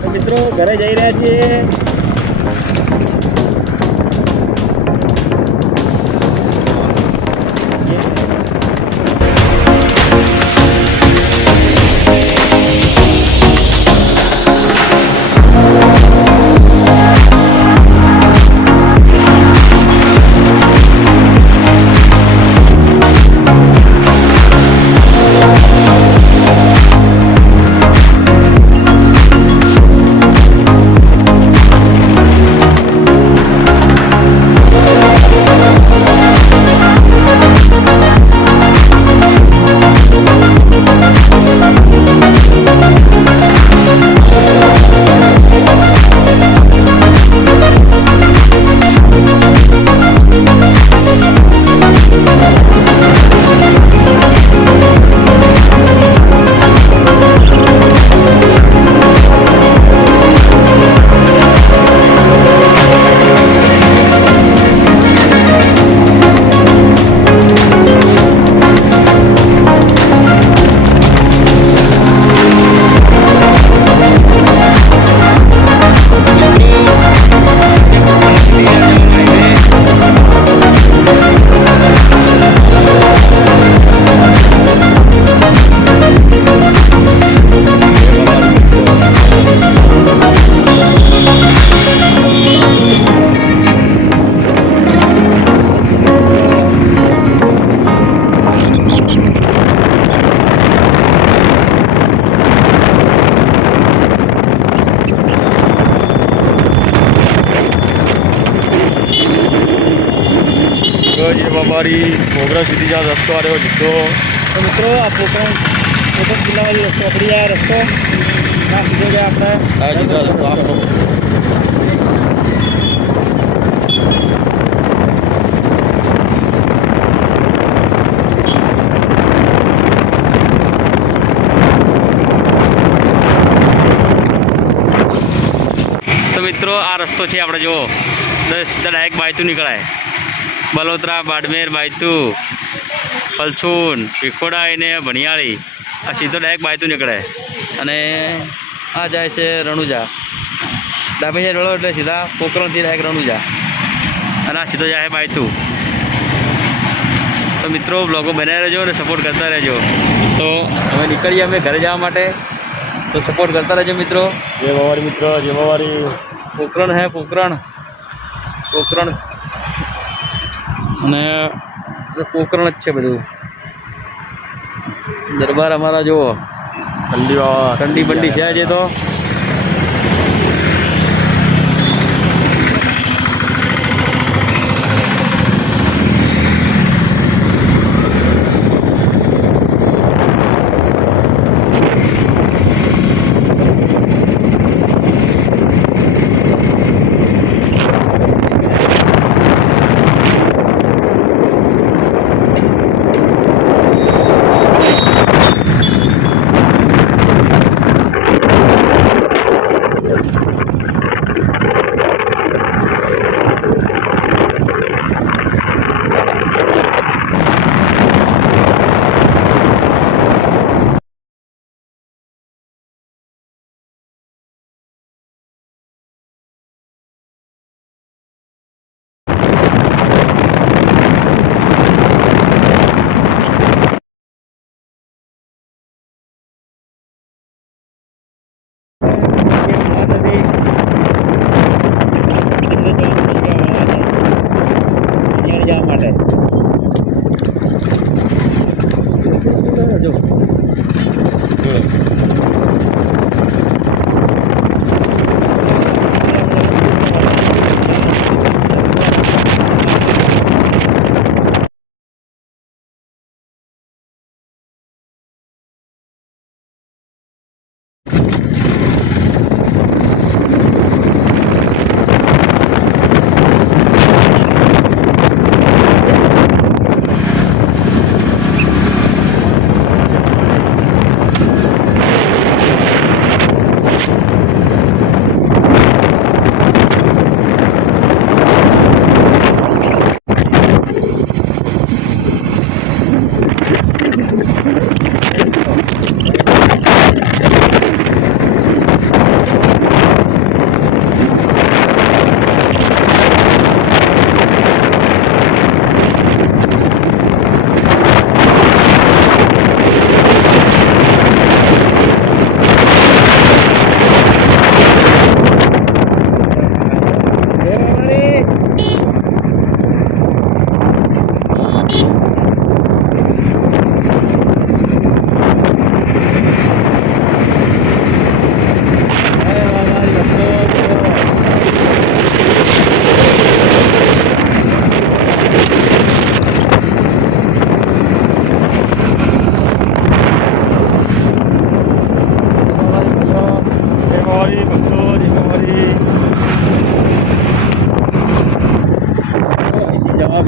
તો મિત્રો ઘરે જઈ રહ્યા છીએ. ये बाबारी मोगरा सीधी जा रस्तो आ रहे हो जिसको તો મિત્રો આ પોકરણ જિલ્લા વાળી રસ્તો આપણી આ રસ્તો ના સીધો ગયા આપણે આ સીધો રસ્તો આપણો. તો મિત્રો આ રસ્તો છે આપણે જુઓ સીધા ડાયરેક્ટ બાયતું નીકળાય. બલોત્રા, બાડમેર, બાયતું, પલછુન, ભીખોડા અને ભણિયાળી આ સીધો ડાયરેક્ટ બાયતું નીકળે. અને આ જાય છે રણુજા. ડાબે સાઈડ વળો એટલે સીધા પોકરણથી ડાયરેક્ટ રણુજા અને આ સીધો જાય બાયતું. તો મિત્રો બ્લોગો બનાવી રહેજો અને સપોર્ટ કરતા રહેજો. તો હવે નીકળીએ અમે ઘરે જવા માટે. તો સપોર્ટ કરતા રહેજો મિત્રો. जय बाबारी मित्र, जय बाबारी. પોકરણ હે પોકરણ અને પોકરણ જ છે બધું. દરબાર અમારા જુઓ ठंडी बाबा ઠંડી બંડી છે આજે તો.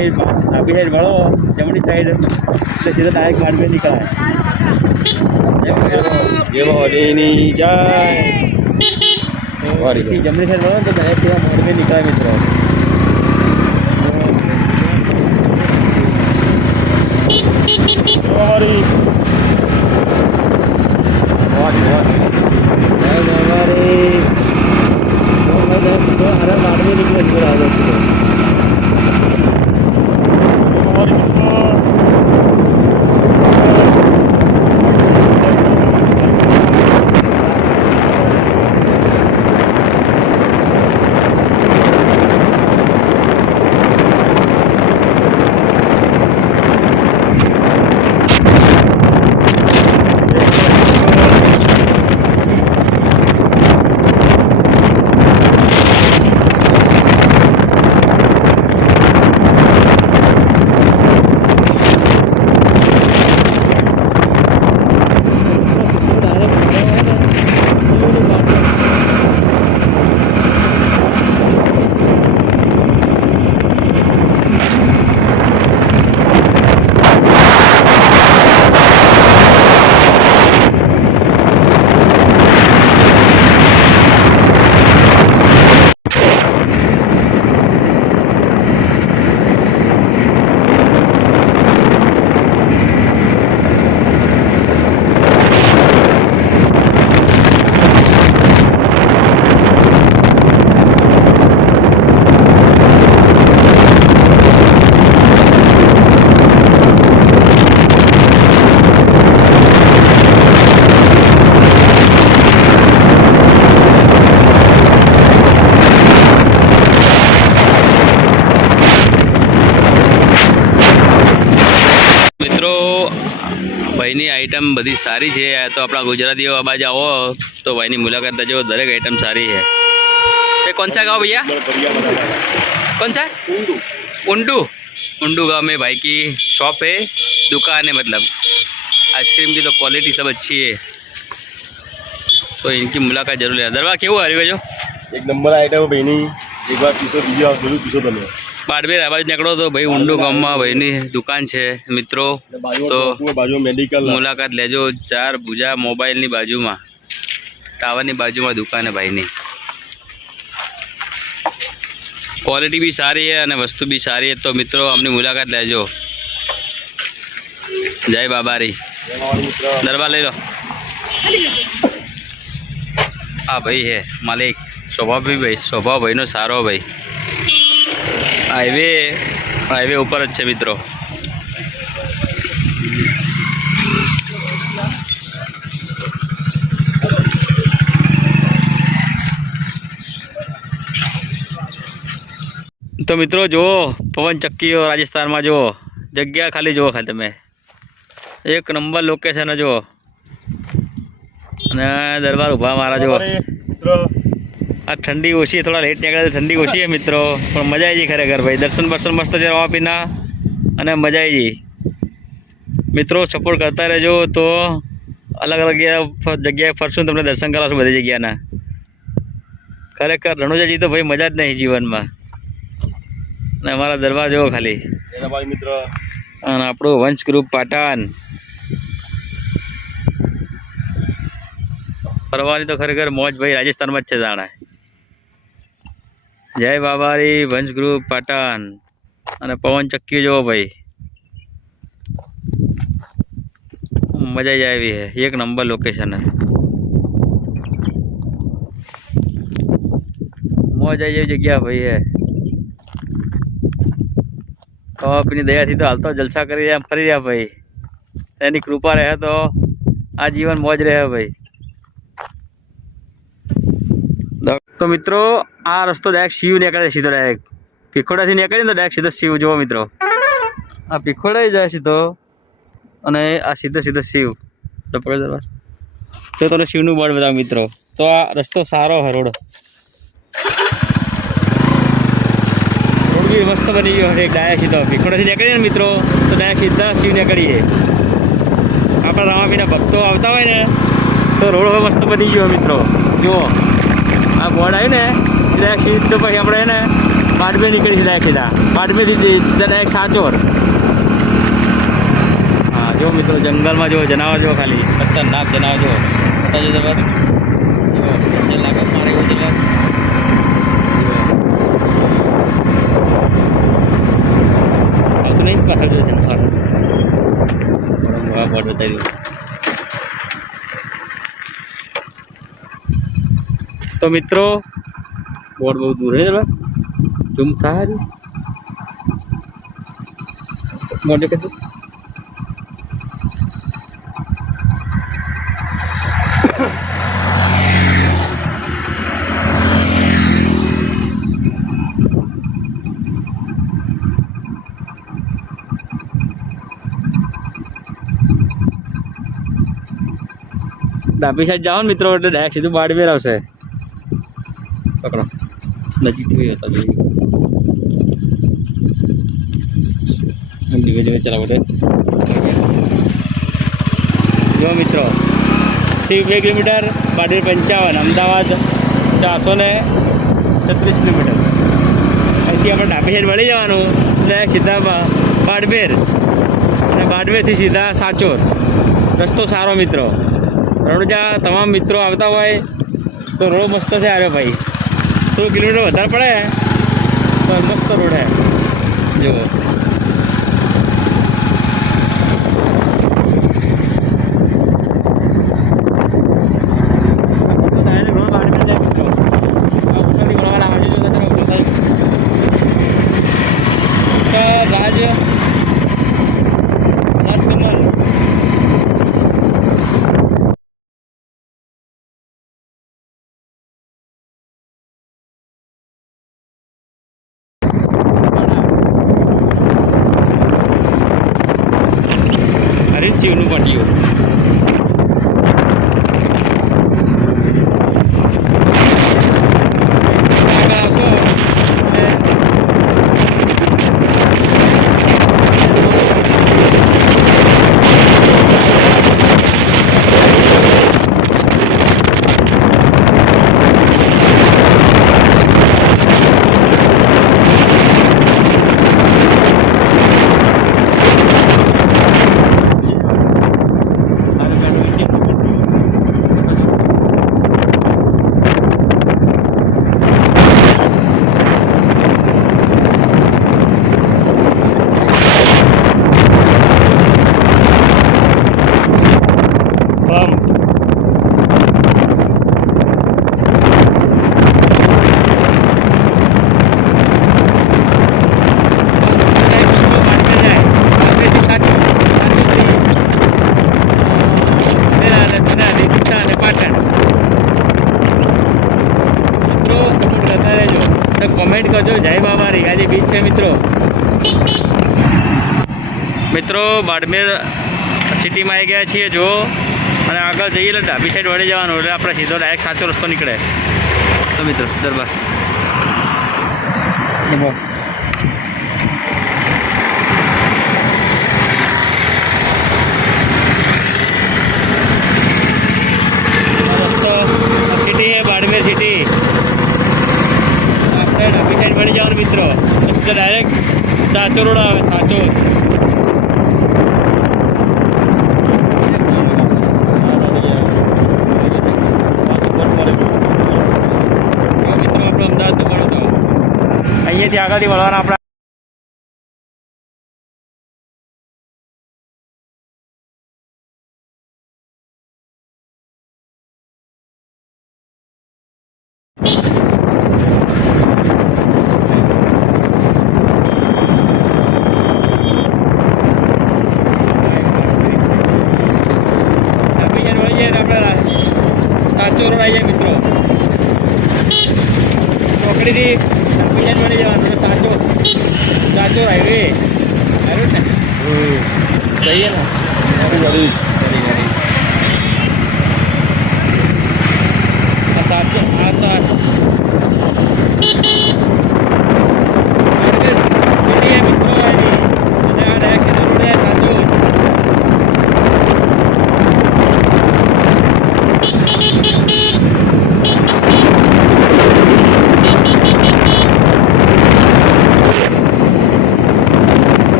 ભાઈ આપી સાઈડ વળો જમણી સાઈડ એટલે સીધા ડાયરેક્ટ બાડમેર નીકળાય. જય ભવાનીની જય. જમણી સાઈડ વળો તો ડાયરેક્ટ સીધા બાડમેર નીકળાય મિત્રો. ભવારી બાડમેર નીકળે ભાઈની આઈટમ બધી સારી છે. તો આપણા ગુજરાતીઓ આ બાજુ આવો તો ભાઈની મુલાકાત લેજો. દરેક આઈટમ સારી है. ये कौन सा गाँव भैया? कौन सा? उंडू. उंडू गाँव में भाई की शॉप है, दुकान है. मतलब आइसक्रीम की तो क्वालिटी सब अच्छी है, तो इनकी मुलाकात जरूर लेना. दरबार केવું हरी जो એક નંબર આઈટમ ભાઈની. એકવાર પીસો બીજો બધું પીસો તમે બાડમેર આબાજ નીકળો તો ભાઈ ઊંડુ ગામમાં ભાઈની દુકાન છે મિત્રો. તો બાજુ મેડિકલ મુલાકાત લેજો. 4 ભુજા મોબાઈલની બાજુમાં, ટાવરની બાજુમાં દુકાન है ભાઈની. ક્વોલિટી બી સારી है અને વસ્તુ બી સારી है. તો મિત્રો અમની મુલાકાત લેજો. જય બાબારી. દરબાર લઈ લો. હા ભાઈ है માલિક. स्वभाव भी भाई, स्वभाव भाई नो सारो भाई. हाईवे ऊपर જ છે મિત્રો. તો મિત્રો જુઓ પવન ચક્કીઓ રાજસ્થાનમાં જુઓ. જગ્યા ખાલી જુઓ ખાલી તમે. એક નંબર લોકેશન જુઓ. અને દરબાર ઊભા મારા જુઓ. આ ઠંડી ઓછી, થોડા લેટ નીકળે ઠંડી ઓછી है મિત્રો, પણ મજા આવી ગઈ ખરેખર ભાઈ. દર્શન બર્શન મસ્ત છે રવા પીના અને મજા આવી ગઈ. મિત્રો સપોર્ટ કરતા રહેજો. તો અલગ અલગ જગ્યાએ ફરશું તમને દર્શન કરાવશું બધી જગ્યાના. ખરેખર રણુજાજી તો ભાઈ મજા જ નહીં જીવનમાં. અને અમારા દરબાર જુઓ ખાલી. મિત્ર અને આપણું વંશ ગ્રુપ પાટણ. ફરવાની તો ખરેખર મોજ ભાઈ રાજસ્થાનમાં જ છે જાણે. જય બાબારી વંશ ગ્રુપ પાટણ. અને પવન ચક્કી જુઓ ભાઈ, મજા જ આવી है. એક નંબર લોકેશન है. મોજ આવી જેવી જગ્યા ભાઈ है. કવાપીની દયાથી તો હાલ તો જલસા કરી રહ્યા, ફરી રહ્યા ભાઈ. એની કૃપા રહે તો આ જીવન મોજ રહે ભાઈ. તો મિત્રો આ રસ્તો ડાયરેક્ટ શિવ નીકળે સીધો. ડાયરેક્ટ પીખોડાથી નીકળીને તો ડાયરેક્ટ સીધો શિવ જુઓ મિત્રો. આ પીખોડા જાય સીધો અને આ સીધો સીધો શિવ. તો તમને શિવનું બોર્ડ બતાવો મિત્રો. તો આ રસ્તો સારો છે. રોડ બી મસ્ત બની ગયો છે. ડાયરેક્ટ સીધો પીખોડાથી નીકળીએ ને મિત્રો તો ડાયરેક્ટ સીધા શિવ નીકળીએ. આપણા રામાપીના ભક્તો આવતા હોય ને તો રોડ હવે મસ્ત બની ગયો મિત્રો. જુઓ આ બોર્ડ આવ્યું ને એટલે સીધું પછી આપણે એને બાડમેર નીકળી સીધા બાડમેરથી સીધા ડાયરેક્ટ સાચોર. હા જો મિત્રો જંગલમાં જો જનાવર જો ખાલી ખતરનાક જનાવર જો મોટા જો જબર જો છેલ્લા કપ મારે એવું છેલ્લા આવતું નહીં પાછળ જો જનાવર બોર્ડ બતાવી તો મિત્રો બોર્ડ બહુ દૂર છે ઝૂમ થાય મોટે કદું ડાબી સાઈડ જાઓ ને મિત્રો એટલે ડાયરેક્ટ સીધું બાડમેર આવશે. પકડો નજીકથી હતા જોઈએ ધીમે ધીમે ચલાવો જો મિત્રો 2 કિલોમીટર બાડમેર 55 અમદાવાદ 436 કિલોમીટર અહીંથી આપણે ડાબી સાઈડ વળી જવાનું ડાયરેક્ટ સીધા બાડમેર અને બાડમેરથી સીધા સાચોર. રસ્તો સારો મિત્રો રણુજા તમામ મિત્રો આવતા હોય તો રોડ મસ્ત છે. અરે ભાઈ 100 કિલોમીટર વધારે પડે તો મસ્ત રોડ હે જુઓ. રાજકમલ શિવનું પાટિયું આગળ આવશો કમેન્ટ કરજો. જય બાબારી આજે બીચ છે મિત્રો બાડમેર સિટીમાં આવી ગયા છીએ જો અને આગળ જઈએ એટલે ડાબી સાઈડ વળી જવાનું એટલે આપણે સીધો ડાયરેક્ટ સાચો રસ્તો નીકળે. તો મિત્રો દરબાર રસ્તો સિટી છે બાડમેર સિટી. ડાબી સાઈડ વળી જવાનું મિત્રો તો ડાયરેક્ટ સાચો રોડ આવે સાચો. મિત્રો આપણે અમદાવાદ મળો તો અહીંયાથી આગળથી વળવાના આપણા સાચો રોડ આવી જાય મિત્રો ચોકડીથી બીજા મળી જવાનું સાચો સાચો હાઈવે આવ્યો ને જઈએ ને આ સાચો આ સાચો મિત્રો સાચો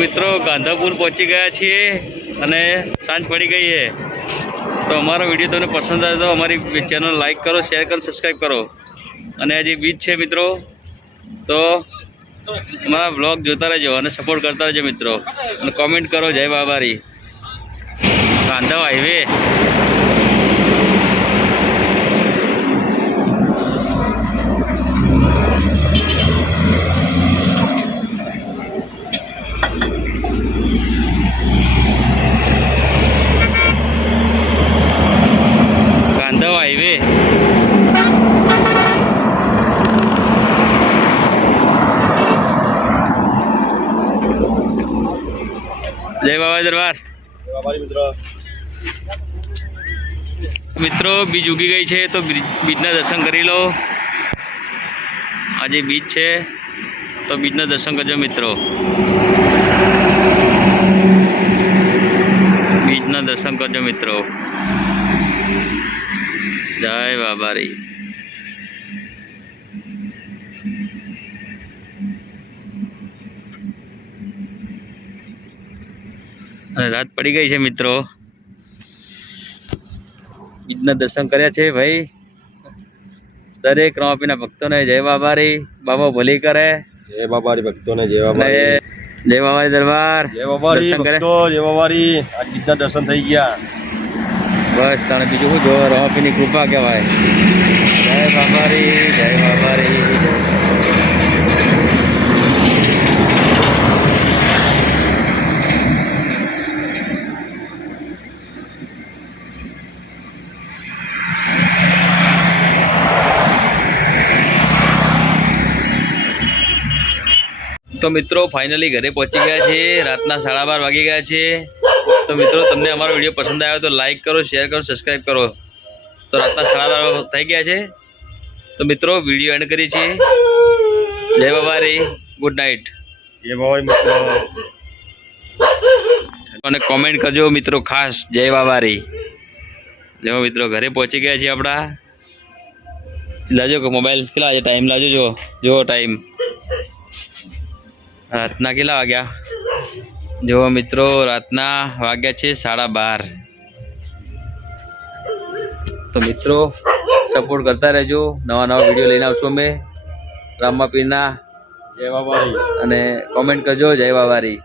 મિત્રો ગાંધાપુર પહોંચી ગયા છીએ અને સાંજ પડી ગઈ છે. તો અમારો વિડીયો તમને પસંદ આવે તો અમારી ચેનલ લાઈક કરો, શેર કરો, સબસ્ક્રાઈબ કરો. અને આ જે બીચ છે મિત્રો, તો અમારા બ્લોગ જોતા રહેજો અને સપોર્ટ કરતા રહેજો મિત્રો. અને કોમેન્ટ કરો જય બાબારી. ગાંધા હાઈવે હાઈવે જય બાબા દરબાર. મિત્રો બીજ ઉગી ગઈ છે તો બીજના દર્શન કરી લો. આજે બીજ છે તો બીજના દર્શન કરજો મિત્રો. બીજના દર્શન કરજો મિત્રો. જય બાબારી. અને રાત પડી ગઈ છે મિત્રો. બીજના દર્શન કર્યા છે ભાઈ. દરેક રામાપીરના ભક્તોને જય બાબારી. બાબા ભલી કરે. જય બાબારી ભક્તોને જય બાબારી. જય બાબારી દરબાર. જય બાબારી ભક્તો, જય બાબારી. આજ બીજના દર્શન થઈ ગયા. બસ તને બીજું શું જોવો, રામાપીરની કૃપા કહેવાય. જય બાબારી, જય બાબારી. તો મિત્રો ફાઇનલી ઘરે પહોંચી ગયા છે. રાતના 12:30 વાગી ગયા છે. તો મિત્રો તમને અમારો વિડીયો પસંદ આવ્યો તો લાઈક કરો, શેર કરો, સબસ્ક્રાઈબ કરો. તો રાતના 12:30 થઈ ગયા છે. તો મિત્રો વિડીયો એન્ડ કરીએ છીએ. જય બાબારી. Good night. જય બાબારી મિત્રો. અને કોમેન્ટ કરજો મિત્રો ખાસ જય બાબારી. જો મિત્રો ઘરે પહોંચી ગયા છીએ આપણા. લાજો કે મોબાઈલ કેટલા છે, ટાઈમ લાજો. જો ટાઈમ રાતના કેટલા વાગ્યા જુઓ મિત્રો. રાતના વાગ્યા છે 12:30. તો મિત્રો સપોર્ટ કરતા રહેજો. નવા વિડીયો લઈને આવશું અમે રામાપીરના. જય બાબારી. અને કોમેન્ટ કરજો જય બાબારી.